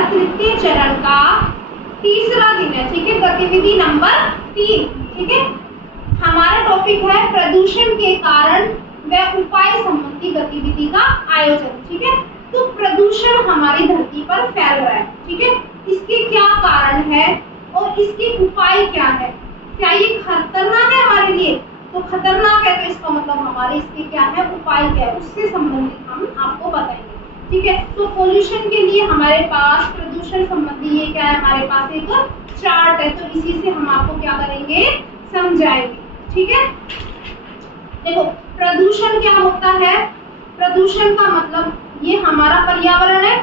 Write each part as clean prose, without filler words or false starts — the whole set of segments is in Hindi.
हमारा तृतीय चरण का तीसरा दिन है, ठीक है, गतिविधि नंबर 3, ठीक है। हमारा टॉपिक है प्रदूषण के कारण व उपाय संबंधी गतिविधि का आयोजन, ठीक है। तो प्रदूषण हमारी धरती पर फैल रहा है, ठीक है, इसके क्या कारण है और इसके उपाय क्या है, क्या ये खतरनाक है हमारे लिए? तो खतरनाक है तो इसका मतलब हमारे इसके क्या है, उपाय क्या है, उससे संबंधित हम आपको बताएंगे, ठीक है। तो पोल्यूशन के लिए हमारे पास प्रदूषण संबंधी ये क्या है, हमारे पास एक चार्ट है, तो इसी से हम आपको क्या करेंगे, समझाएंगे, ठीक है। देखो प्रदूषण क्या होता है, प्रदूषण का मतलब ये हमारा पर्यावरण है।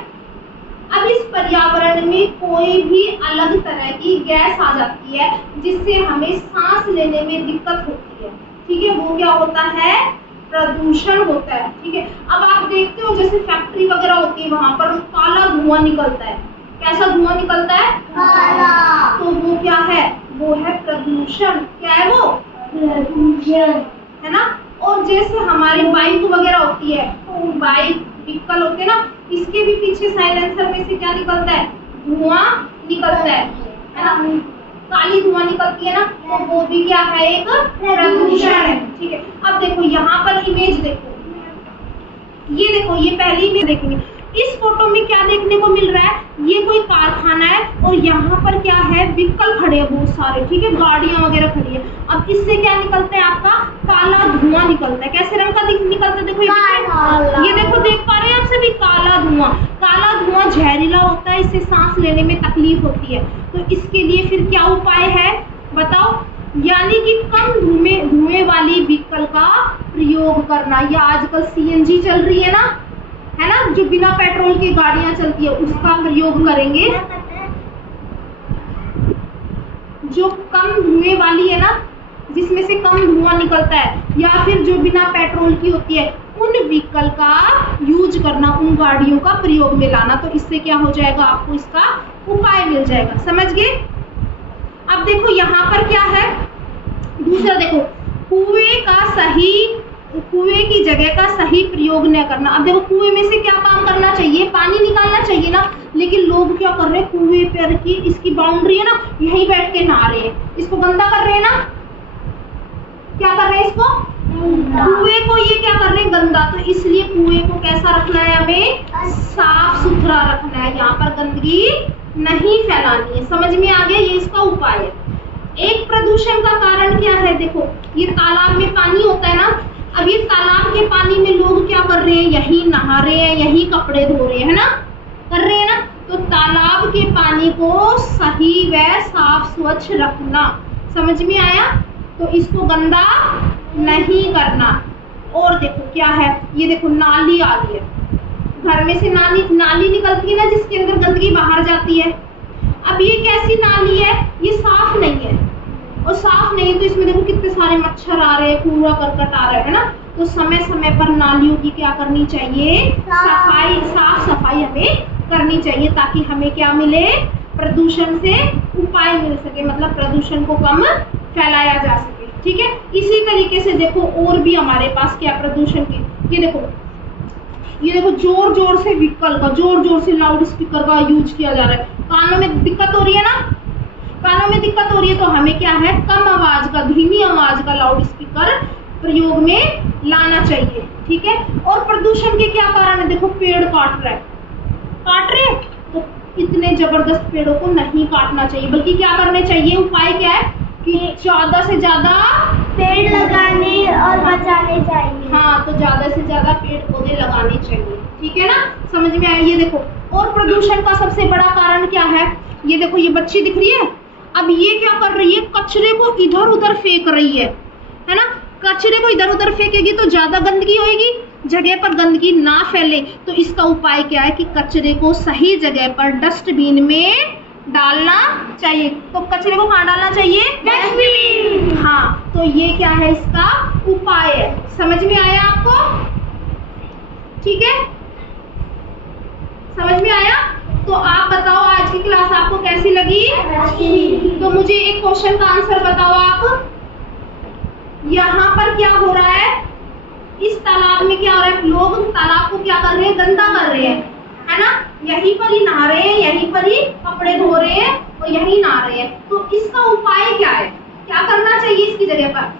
अब इस पर्यावरण में कोई भी अलग तरह की गैस आ जाती है जिससे हमें सांस लेने में दिक्कत होती है, ठीक है, वो क्या होता है, प्रदूषण होता है, ठीक है। अब आप देखते हो जैसे फैक्ट्री वगैरह होती है, वहां पर काला धुआं निकलता है। कैसा धुआं निकलता है, काला। तो वो क्या है, वो है प्रदूषण। क्या है वो, प्रदूषण, है ना। और जैसे हमारी बाइक वगैरह होती है, बाइक व्हीकल होते हैं ना, इसके भी पीछे साइलेंसर में से क्या निकलता है, धुआं निकलता है ना, काली धुआं निकलती है ना, तो वो भी क्या है, एक प्रदूषण है, ठीक है। अब देखो यहाँ पर इमेज देखो, ये देखो, ये पहली इमेज देखेंगे। इस फोटो में क्या देखने को मिल रहा है, ये कोई कारखाना है और यहाँ पर क्या है, व्हीकल खड़े हैं बहुत सारे, ठीक है, गाड़ियां वगैरह खड़ी है। अब इससे क्या निकलता है, आपका काला धुआं निकलता है। कैसे रंग का निकलता है, देखो ये देखो, देख पा रहे हैं आप सभी, काला धुआं। काला धुआं जहरीला होता है, इससे सांस लेने में तकलीफ होती है। तो इसके लिए फिर क्या उपाय है बताओ, यानी कि कम धुएं वाली व्हीकल का प्रयोग करना, या आजकल CNG चल रही है ना, है ना, जो बिना पेट्रोल की गाड़ियां चलती है, उसका प्रयोग करेंगे। जो कम धुएं वाली है ना, जिसमें से कम धुआं निकलता है, या फिर जो बिना पेट्रोल की होती है, उन व्हीकल का यूज करना, उन गाड़ियों का प्रयोग में लाना। तो इससे क्या हो जाएगा, आपको इसका उपाय मिल जाएगा, समझ गए। अब देखो यहाँ पर क्या है, दूसरा देखो, कुएं की जगह का सही प्रयोग न करना। अब देखो कुएं में से क्या काम करना चाहिए, पानी निकालना चाहिए ना, लेकिन लोग क्या कर रहे हैं, कुएं पर की इसकी बाउंड्री है ना, यहीं बैठ के नहा रहे हैं, इसको गंदा कर रहे हैं ना। क्या कर रहे हैं, इसको, कुएं को ये क्या कर रहे हैं, गंदा। तो इसलिए कुएं को कैसा रखना है, हमें साफ सुथरा रखना है, यहाँ पर गंदगी नहीं फैलानी है। समझ में आ गया, ये इसका उपाय है। एक प्रदूषण का कारण क्या है, देखो ये तालाब में पानी होता है ना, अब ये तालाब के पानी में लोग क्या कर रहे हैं, यही नहा रहे हैं, यही कपड़े धो रहे हैं, है ना, कर रहे हैं ना। तो तालाब के पानी को सही व साफ स्वच्छ रखना, समझ में आया। तो इसको गंदा नहीं करना। और देखो क्या है, ये देखो नाली आ रही है, घर में से नाली निकलती है ना, जिसके अंदर गंदगी बाहर जाती है। अब ये कैसी नाली है, ये साफ नहीं है, और साफ नहीं तो इसमें देखो कितने सारे मच्छर आ रहे हैं, कूड़ा करकट आ रहा है ना। तो समय समय पर नालियों की क्या करनी चाहिए, साफ सफाई हमें करनी चाहिए, ताकि हमें क्या मिले, प्रदूषण से उपाय मिल सके, मतलब प्रदूषण को कम फैलाया जा सके, ठीक है। इसी तरीके से देखो और भी हमारे पास क्या प्रदूषण की, ये देखो जोर जोर से व्हीकल का, जोर जोर से लाउड स्पीकर का यूज किया जा रहा है। कानों में दिक्कत हो रही है ना, कानों में दिक्कत हो रही है, तो हमें क्या है, कम आवाज का, धीमी आवाज का लाउड स्पीकर प्रयोग में लाना चाहिए, ठीक है। और प्रदूषण के क्या कारण है, देखो पेड़ काट रहे हैं, तो इतने जबरदस्त पेड़ों को नहीं काटना चाहिए, बल्कि क्या करने चाहिए, उपाय क्या है कि ज्यादा से ज्यादा पेड़ लगाने और बचाने चाहिए। हाँ, तो ज्यादा से ज्यादा पेड़ पौधे लगाने चाहिए, ठीक है ना, समझ में आया। ये देखो, और प्रदूषण का सबसे बड़ा कारण क्या है, ये देखो ये बच्ची दिख रही है, अब ये क्या कर रही है, कचरे को इधर उधर फेंक रही है ना। कचरे को इधर उधर फेंकेगी तो ज्यादा गंदगी होगी, जगह पर गंदगी ना फैले। तो इसका उपाय क्या है कि कचरे को सही जगह पर डस्टबिन में डालना चाहिए। तो कचरे को कहाँ डालना चाहिए, डस्टबिन। हाँ, तो ये क्या है, इसका उपाय है। समझ में आया आपको, ठीक है, समझ में आया। तो आप बताओ आज की क्लास आपको कैसी लगी। तो मुझे एक क्वेश्चन का आंसर बताओ आप, यहाँ पर क्या हो रहा है, इस तालाब में क्या हो रहा है, लोग तालाब को क्या कर रहे हैं, गंदा कर रहे हैं, है ना। यहीं पर ही नहा रहे हैं, यहीं पर ही कपड़े धो रहे हैं और यहीं नहा रहे हैं। तो इसका उपाय क्या है, क्या करना चाहिए इसकी जगह पर?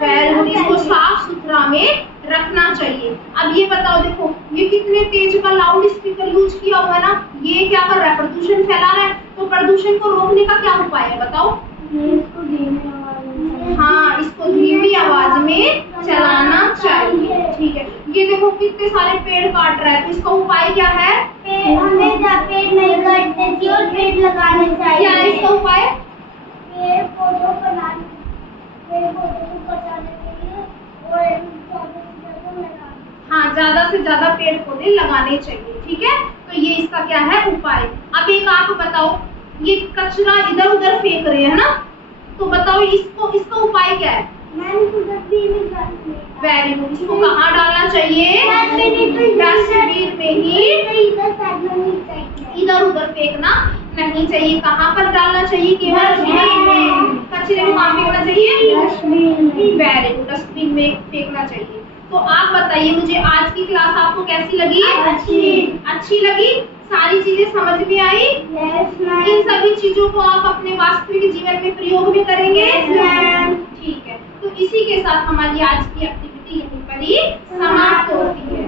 वेरी गुड, इसको साफ सुथरा में रखना चाहिए। अब ये बताओ, देखो ये कितने तेज का लाउड स्पीकर यूज किया हुआ है ना, ये क्या कर रहा है, प्रदूषण फैला रहा है। तो प्रदूषण को रोकने का क्या उपाय है बताओ? हाँ, इसको धीमी आवाज में चलाना चाहिए। ठीक है, ये देखो कितने सारे पेड़ काट रहा है, तो इसका उपाय क्या है? हमें पेड़ नहीं काटने चाहिए और पेड़ लगाने चाहिए। क्या है इसका उपाय? पेड़ पौधों को बचाने के लिए और हाँ, ज्यादा से ज्यादा पेड़ पौधे लगाने चाहिए। ठीक है, तो ये इसका क्या है उपाय। अब एक आप बताओ, ये कचरा इधर उधर फेंक रहे हैं ना, तो बताओ इसका उपाय क्या है? वेरी गुड, इसको कहाँ डालना चाहिए? डस्टबिन में ही, इधर उधर फेंकना नहीं चाहिए। कहाँ पर डालना चाहिए? केवल कचरे को कहाँ फेंकना चाहिए? वेरी गुड, डस्टबिन में फेंकना चाहिए। तो आप बताइए मुझे, आज की क्लास आपको कैसी लगी? अच्छी लगी? सारी चीजें समझ में आई? इन सभी चीजों को आप अपने वास्तविक जीवन में प्रयोग भी करेंगे? ठीक है, तो इसी के साथ हमारी आज की एक्टिविटी यहीं पर ही समाप्त होती है।